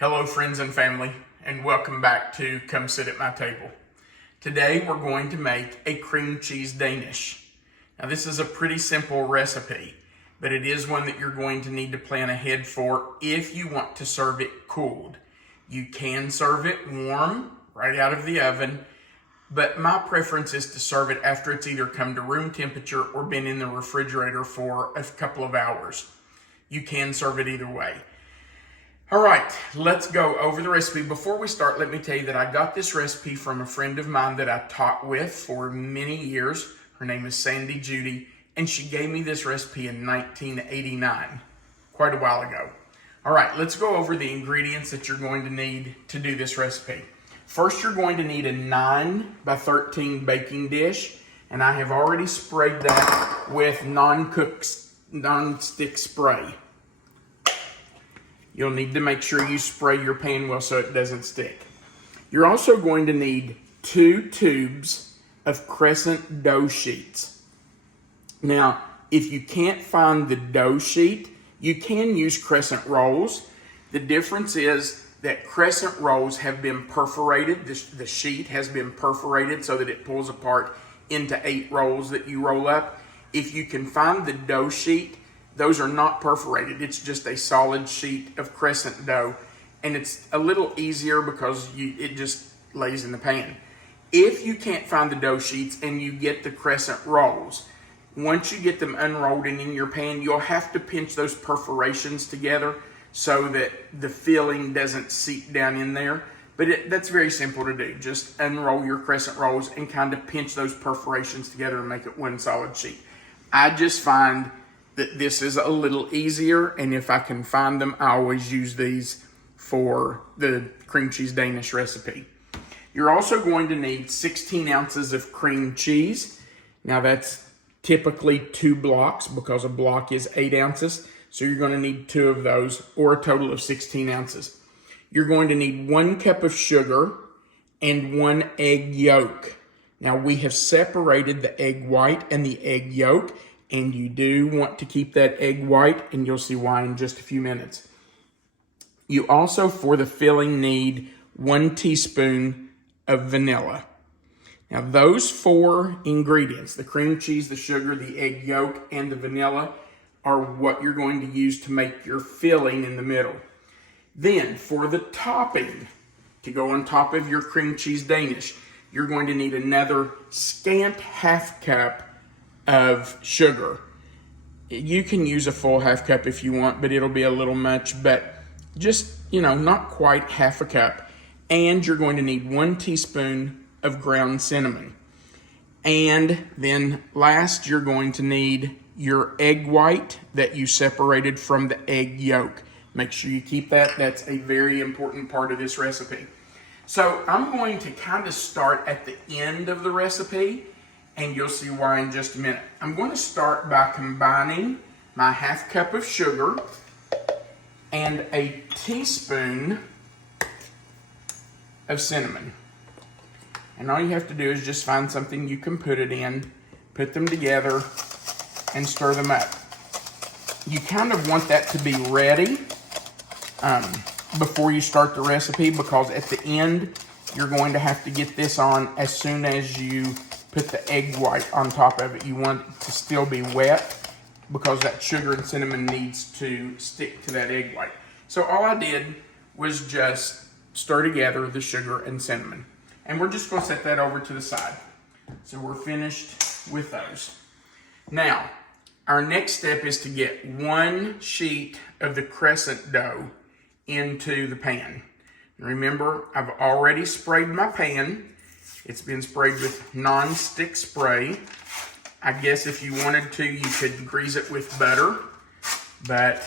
Hello friends and family, and welcome back to Come Sit at My Table. Today we're going to make a cream cheese Danish. Now this is a pretty simple recipe, but it is one that you're going to need to plan ahead for if you want to serve it cooled. You can serve it warm, right out of the oven, but my preference is to serve it after it's either come to room temperature or been in the refrigerator for a couple of hours. You can serve it either way. All right, let's go over the recipe. Before we start, let me tell you that I got this recipe from a friend of mine that I taught with for many years. Her name is Sandy Judy, and she gave me this recipe in 1989, quite a while ago. All right, let's go over the ingredients that you're going to need to do this recipe. First, you're going to need a 9 by 13 baking dish, and I have already sprayed that with non-stick spray. You'll need to make sure you spray your pan well so it doesn't stick. You're also going to need 2 tubes of crescent dough sheets. Now, if you can't find the dough sheet, you can use crescent rolls. The difference is that crescent rolls have been perforated. The sheet has been perforated so that it pulls apart into 8 rolls that you roll up. If you can find the dough sheet, those are not perforated. It's just a solid sheet of crescent dough, and it's a little easier because it just lays in the pan. If you can't find the dough sheets and you get the crescent rolls, once you get them unrolled and in your pan, you'll have to pinch those perforations together so that the filling doesn't seep down in there. But that's very simple to do. Just unroll your crescent rolls and kind of pinch those perforations together and make it one solid sheet. I just find that this is a little easier, and if I can find them, I always use these for the cream cheese Danish recipe. You're also going to need 16 ounces of cream cheese. Now that's typically 2 blocks because a block is 8 ounces. So you're going to need 2 of those, or a total of 16 ounces. You're going to need 1 cup of sugar and 1 egg yolk. Now we have separated the egg white and the egg yolk, and you do want to keep that egg white, and you'll see why in just a few minutes. You also, for the filling, need 1 teaspoon of vanilla. Now those 4 ingredients, the cream cheese, the sugar, the egg yolk, and the vanilla, are what you're going to use to make your filling in the middle. Then for the topping, to go on top of your cream cheese Danish, you're going to need another scant half cup of sugar. You can use a full half cup if you want, but it'll be a little much, but just, not quite half a cup. And you're going to need 1 teaspoon of ground cinnamon. And then last, you're going to need your egg white that you separated from the egg yolk. Make sure you keep that. That's a very important part of this recipe. So I'm going to kind of start at the end of the recipe, and you'll see why in just a minute. I'm going to start by combining my half cup of sugar and a teaspoon of cinnamon. And all you have to do is just find something you can put it in, put them together, and stir them up. You kind of want that to be ready before you start the recipe, because at the end, you're going to have to get this on as soon as you put the egg white on top of it. You want it to still be wet because that sugar and cinnamon needs to stick to that egg white. So all I did was just stir together the sugar and cinnamon. And we're just going to set that over to the side. So we're finished with those. Now, our next step is to get 1 sheet of the crescent dough into the pan. Remember, I've already sprayed my pan. It's been sprayed with non-stick spray. I guess if you wanted to, you could grease it with butter, but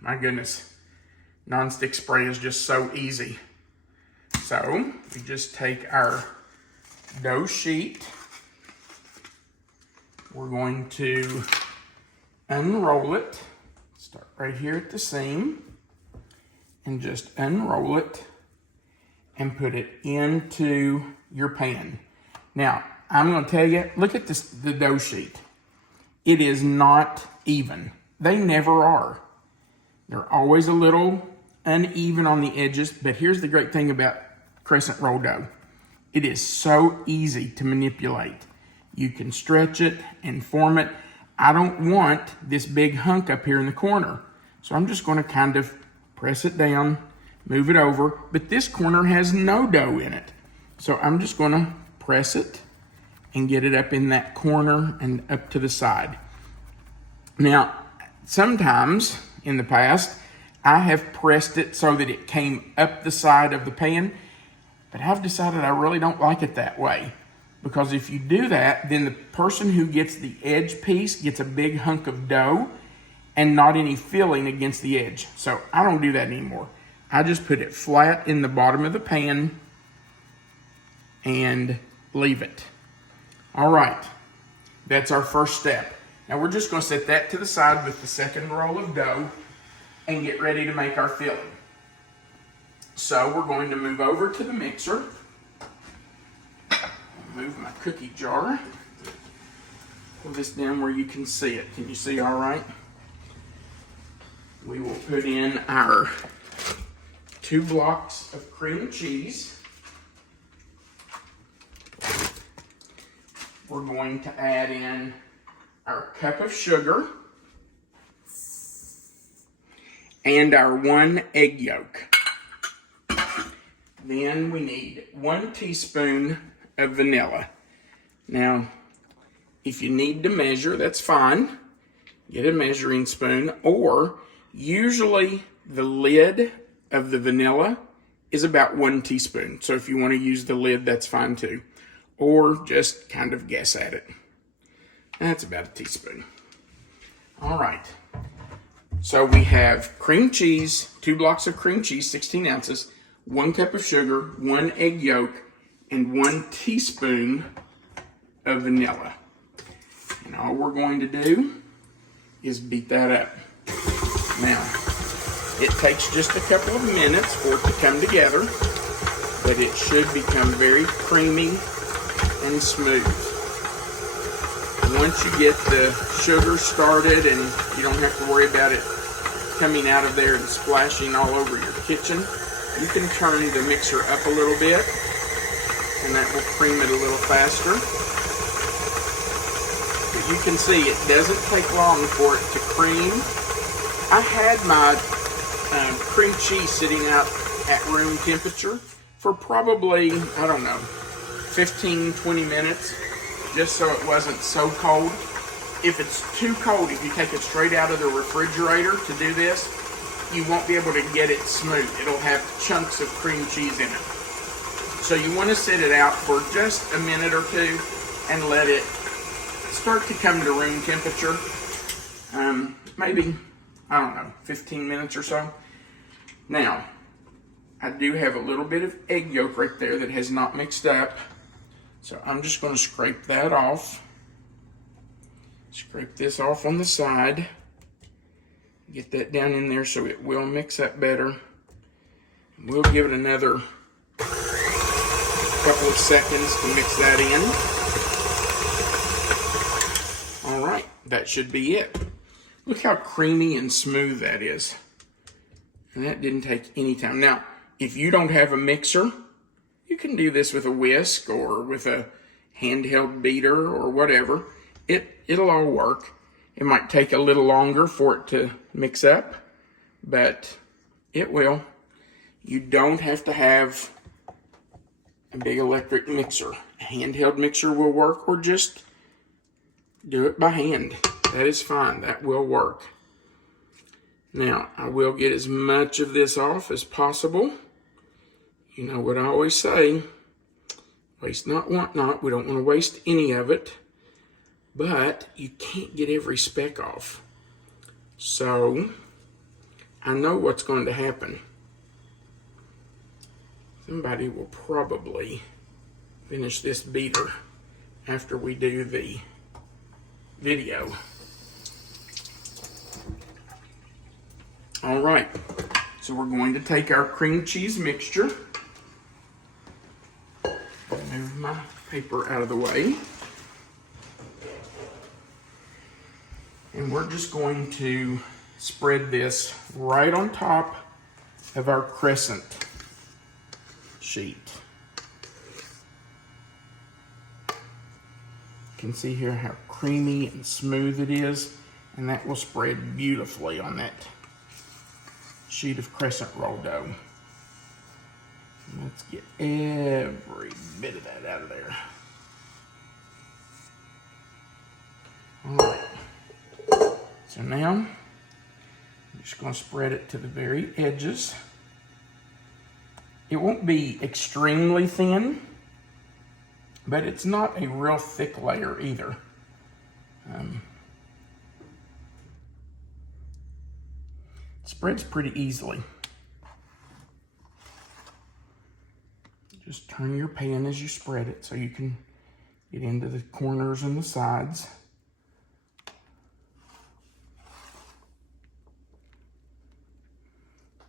my goodness, non-stick spray is just so easy. So we just take our dough sheet. We're going to unroll it. Start right here at the seam and just unroll it and put it into your pan. Now, I'm going to tell you, look at this, the dough sheet. It is not even. They never are. They're always a little uneven on the edges, but here's the great thing about crescent roll dough. It is so easy to manipulate. You can stretch it and form it. I don't want this big hunk up here in the corner. So I'm just gonna kind of press it down, move it over, but this corner has no dough in it. So I'm just gonna press it and get it up in that corner and up to the side. Now, sometimes in the past, I have pressed it so that it came up the side of the pan, but I've decided I really don't like it that way. Because if you do that, then the person who gets the edge piece gets a big hunk of dough and not any filling against the edge. So I don't do that anymore. I just put it flat in the bottom of the pan and leave it. All right, that's our first step. Now we're just gonna set that to the side with the second roll of dough and get ready to make our filling. So we're going to move over to the mixer. Move my cookie jar. Pull this down where you can see it. Can you see all right? We will put in our 2 blocks of cream cheese. We're going to add in our cup of sugar and our 1 egg yolk. Then we need 1 teaspoon of vanilla. Now, if you need to measure, that's fine. Get a measuring spoon, or usually the lid of the vanilla is about 1 teaspoon. So if you want to use the lid, that's fine too. Or just kind of guess at it. That's about a teaspoon. All right. So we have cream cheese, 2 blocks of cream cheese, 16 ounces, 1 cup of sugar, 1 egg yolk, and 1 teaspoon of vanilla. And all we're going to do is beat that up. Now, it takes just a couple of minutes for it to come together, but it should become very creamy and smooth. Once you get the sugar started and you don't have to worry about it coming out of there and splashing all over your kitchen, you can turn the mixer up a little bit, and that will cream it a little faster. As you can see, it doesn't take long for it to cream. I had my cream cheese sitting out at room temperature for probably, I don't know, 15, 20 minutes, just so it wasn't so cold. If it's too cold, if you take it straight out of the refrigerator to do this, you won't be able to get it smooth. It'll have chunks of cream cheese in it. So you want to set it out for just a minute or two and let it start to come to room temperature. Maybe, I don't know, 15 minutes or so. Now, I do have a little bit of egg yolk right there that has not mixed up. So I'm just going to scrape that off. Scrape this off on the side. Get that down in there so it will mix up better. We'll give it another couple of seconds to mix that in. All right, that should be it. Look how creamy and smooth that is. And that didn't take any time. Now, if you don't have a mixer, you can do this with a whisk or with a handheld beater or whatever. It'll all work. It might take a little longer for it to mix up, but it will. You don't have to have a big electric mixer. A handheld mixer will work, or just do it by hand. That is fine. That will work. Now, I will get as much of this off as possible. You know what I always say, waste not, want not. We don't want to waste any of it, but you can't get every speck off. So, I know what's going to happen. Somebody will probably finish this beater after we do the video. All right, so we're going to take our cream cheese mixture. Move my paper out of the way. And we're just going to spread this right on top of our crescent sheet. You can see here how creamy and smooth it is, and that will spread beautifully on that sheet of crescent roll dough. Let's get every bit of that out of there. All right. So now, I'm just going to spread it to the very edges. It won't be extremely thin, but it's not a real thick layer either. It spreads pretty easily. Just turn your pan as you spread it so you can get into the corners and the sides.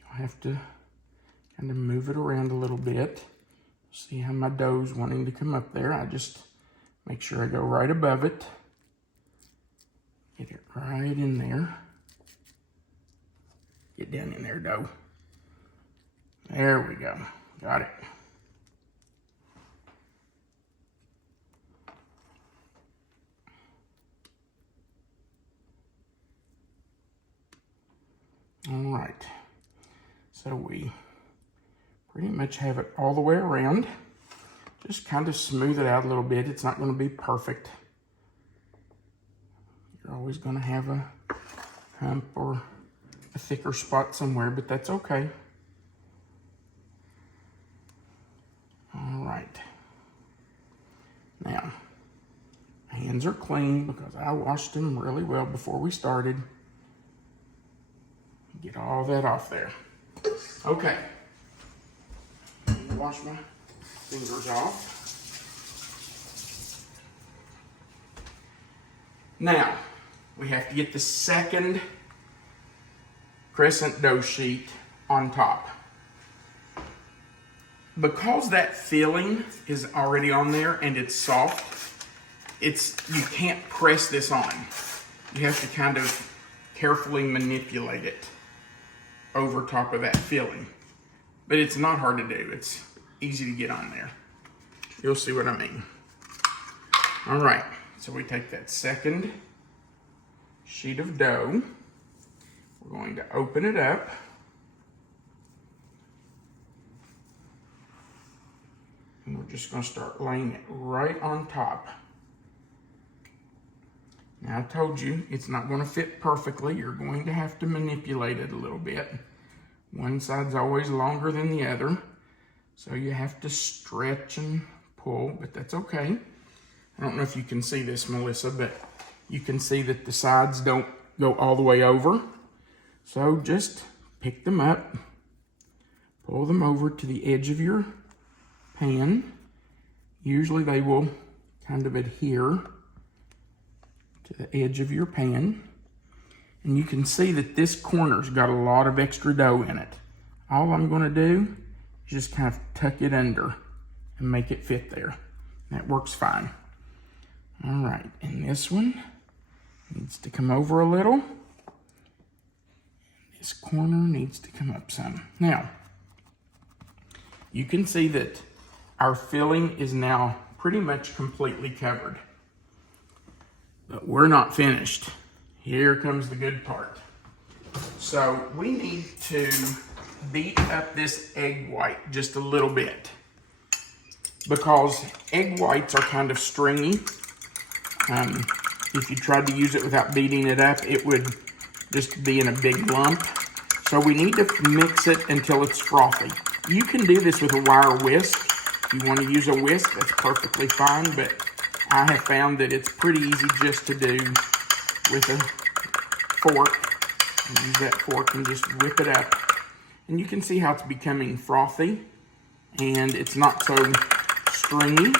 You'll have to kind of move it around a little bit. See how my dough's wanting to come up there. I just make sure I go right above it. Get it right in there. Get down in there, dough. There we go. Got it. All right, so we pretty much have it all the way around. Just kind of smooth it out a little bit. It's not going to be perfect. You're always going to have a hump or a thicker spot somewhere, but that's okay. All right. Now, my hands are clean because I washed them really well before we started. Get all that off there. Okay. Wash my fingers off. Now, we have to get the second crescent dough sheet on top. Because that filling is already on there and it's soft, you can't press this on. You have to kind of carefully manipulate it over top of that filling. But it's not hard to do. It's easy to get on there. You'll see what I mean. All right, so we take that second sheet of dough. We're going to open it up. And we're just going to start laying it right on top. Now, I told you it's not going to fit perfectly. You're going to have to manipulate it a little bit. One side's always longer than the other, so you have to stretch and pull, but that's okay. I don't know if you can see this, Melissa, but you can see that the sides don't go all the way over. So just pick them up, pull them over to the edge of your pan. Usually they will kind of adhere to the edge of your pan. And you can see that this corner's got a lot of extra dough in it. All I'm going to do is just kind of tuck it under and make it fit there. That works fine. All right, and this one needs to come over a little. This corner needs to come up some. Now, you can see that our filling is now pretty much completely covered. But we're not finished. Here comes the good part. So we need to beat up this egg white just a little bit, because egg whites are kind of stringy. If you tried to use it without beating it up, it would just be in a big lump. So we need to mix it until it's frothy. You can do this with a wire whisk. If you want to use a whisk, that's perfectly fine, but I have found that it's pretty easy just to do with a fork. And use that fork and just whip it up. And you can see how it's becoming frothy and it's not so stringy.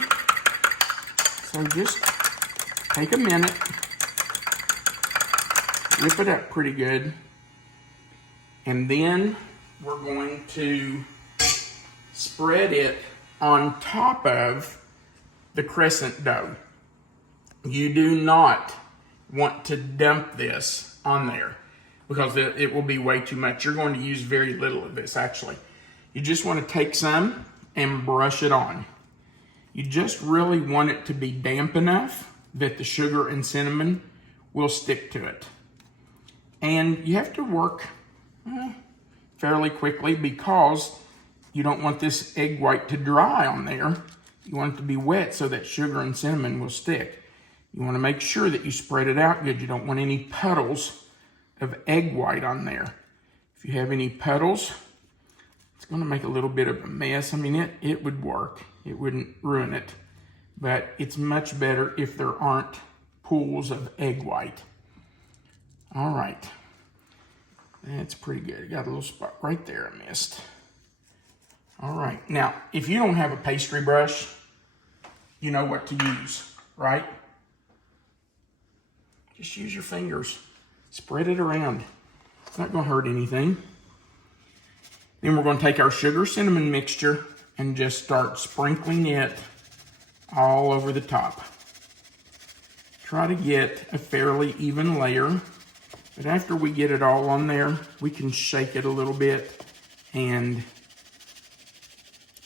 So just take a minute, whip it up pretty good, and then we're going to spread it on top of the crescent dough. You do not want to dump this on there. because it will be way too much. You're going to use very little of this, actually. You just want to take some and brush it on. You just really want it to be damp enough that the sugar and cinnamon will stick to it. And you have to work fairly quickly because you don't want this egg white to dry on there. You want it to be wet so that sugar and cinnamon will stick. You want to make sure that you spread it out good. You don't want any puddles of egg white on there. If you have any puddles, it's going to make a little bit of a mess. I mean, it would work. It wouldn't ruin it. But it's much better if there aren't pools of egg white. All right. That's pretty good. I got a little spot right there I missed. All right. Now, if you don't have a pastry brush, you know what to use, right? Just use your fingers. Spread it around. It's not going to hurt anything. Then we're going to take our sugar cinnamon mixture and just start sprinkling it all over the top. Try to get a fairly even layer. But after we get it all on there, we can shake it a little bit and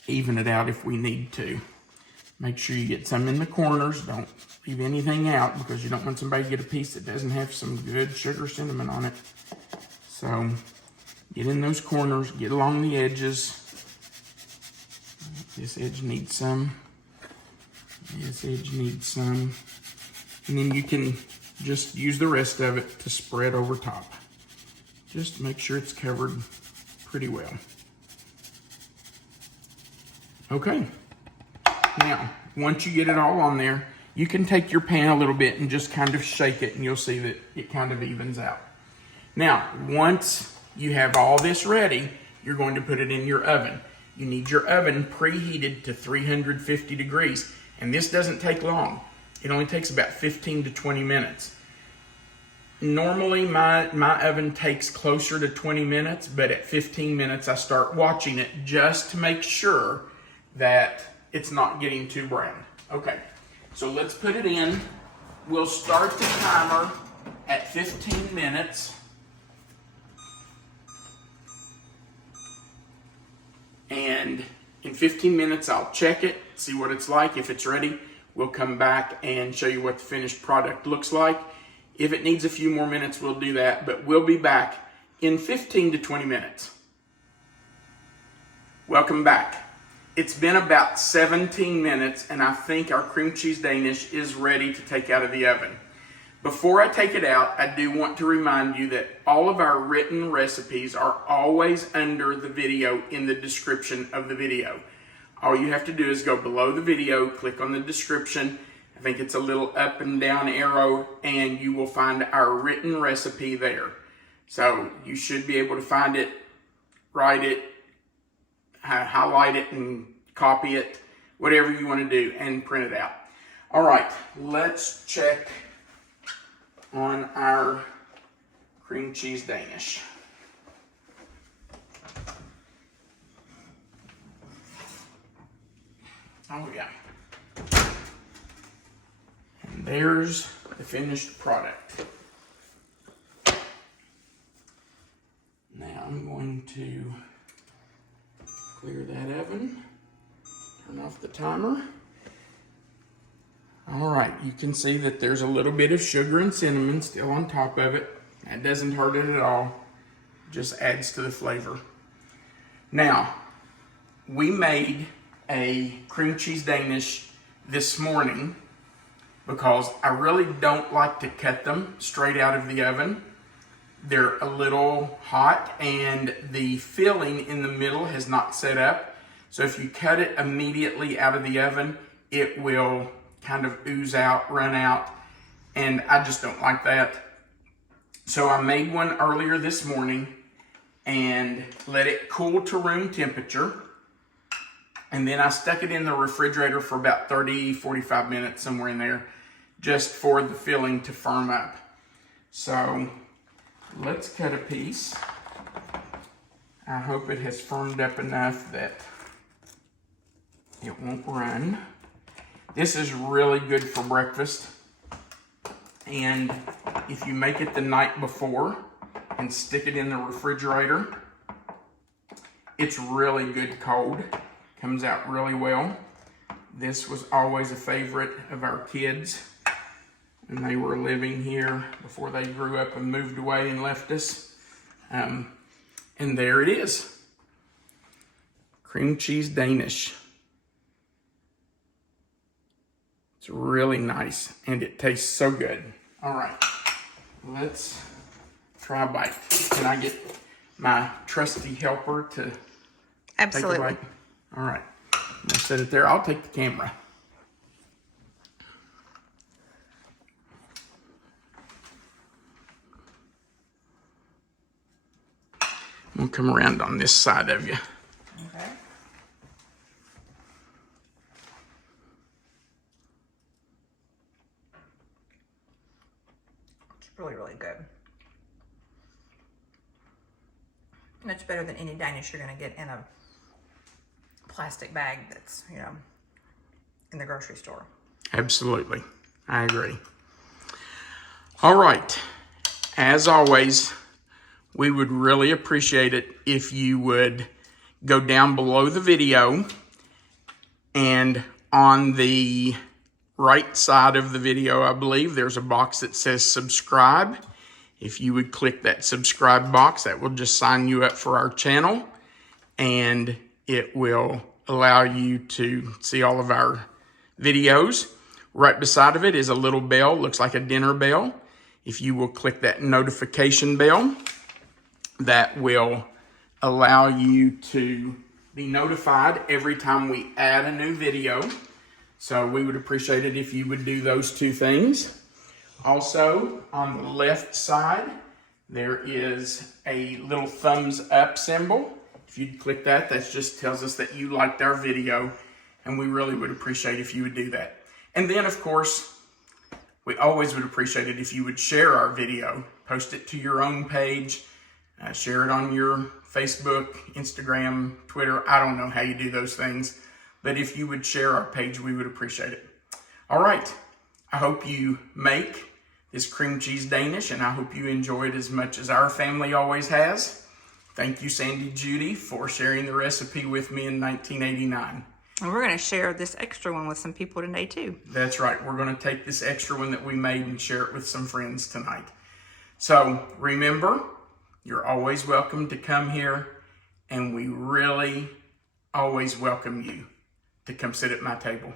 even it out if we need to. Make sure you get some in the corners. Don't leave anything out because you don't want somebody to get a piece that doesn't have some good sugar cinnamon on it. So get in those corners, get along the edges. This edge needs some. This edge needs some. And then you can just use the rest of it to spread over top. Just make sure it's covered pretty well. Okay. Now, once you get it all on there, you can take your pan a little bit and just kind of shake it and you'll see that it kind of evens out. Now, once you have all this ready, you're going to put it in your oven. You need your oven preheated to 350 degrees, and this doesn't take long. It only takes about 15 to 20 minutes. Normally, my oven takes closer to 20 minutes, but at 15 minutes, I start watching it just to make sure that it's not getting too brown. Okay, so let's put it in. We'll start the timer at 15 minutes. And in 15 minutes, I'll check it, see what it's like. If it's ready, we'll come back and show you what the finished product looks like. If it needs a few more minutes, we'll do that, but we'll be back in 15 to 20 minutes. Welcome back. It's been about 17 minutes, and I think our cream cheese Danish is ready to take out of the oven. Before I take it out, I do want to remind you that all of our written recipes are always under the video in the description of the video. All you have to do is go below the video, click on the description. I think it's a little up and down arrow, and you will find our written recipe there. So you should be able to find it, write it, highlight it, and copy it, whatever you want to do, and print it out. All right, let's check on our cream cheese Danish. Oh yeah. And there's the finished product. Now I'm going to clear that oven, turn off the timer. All right, you can see that there's a little bit of sugar and cinnamon still on top of it. That doesn't hurt it at all, just adds to the flavor. Now, we made a cream cheese Danish this morning because I really don't like to cut them straight out of the oven. They're a little hot and the filling in the middle has not set up. So if you cut it immediately out of the oven, it will kind of ooze out, run out, and I just don't like that. So I made one earlier this morning and let it cool to room temperature. And then I stuck it in the refrigerator for about 30, 45 minutes, somewhere in there, just for the filling to firm up. So let's cut a piece. I hope it has firmed up enough that it won't run. This is really good for breakfast. And if you make it the night before, and stick it in the refrigerator. It's really good cold. Comes out really well. This was always a favorite of our kids when they were living here before they grew up and moved away and left us. And there it is. Cream cheese Danish. It's really nice and it tastes so good. All right, let's try a bite. Can I get my trusty helper to Absolutely. take a bite? All right, I'm gonna set it there. I'll take the camera. I'm gonna come around on this side of you. Okay. It's really, really good. Much better than any Danish you're going to get in a plastic bag that's, you know, in the grocery store. Absolutely. I agree. All right. As always, we would really appreciate it if you would go down below the video and on the right side of the video, I believe, there's a box that says subscribe. If you would click that subscribe box, that will just sign you up for our channel and it will allow you to see all of our videos. Right beside of it is a little bell, looks like a dinner bell. If you will click that notification bell, that will allow you to be notified every time we add a new video. So we would appreciate it if you would do those two things. Also, on the left side, there is a little thumbs up symbol. If you'd click that, that just tells us that you liked our video, and we really would appreciate if you would do that. And then, of course, we always would appreciate it if you would share our video, post it to your own page, share it on your Facebook, Instagram, Twitter. I don't know how you do those things, but if you would share our page, we would appreciate it. All right. I hope you make this cream cheese Danish, and I hope you enjoy it as much as our family always has. Thank you, Sandy Judy, for sharing the recipe with me in 1989. And we're going to share this extra one with some people today, too. That's right. We're going to take this extra one that we made and share it with some friends tonight. So remember, you're always welcome to come here, and we really always welcome you to come sit at my table.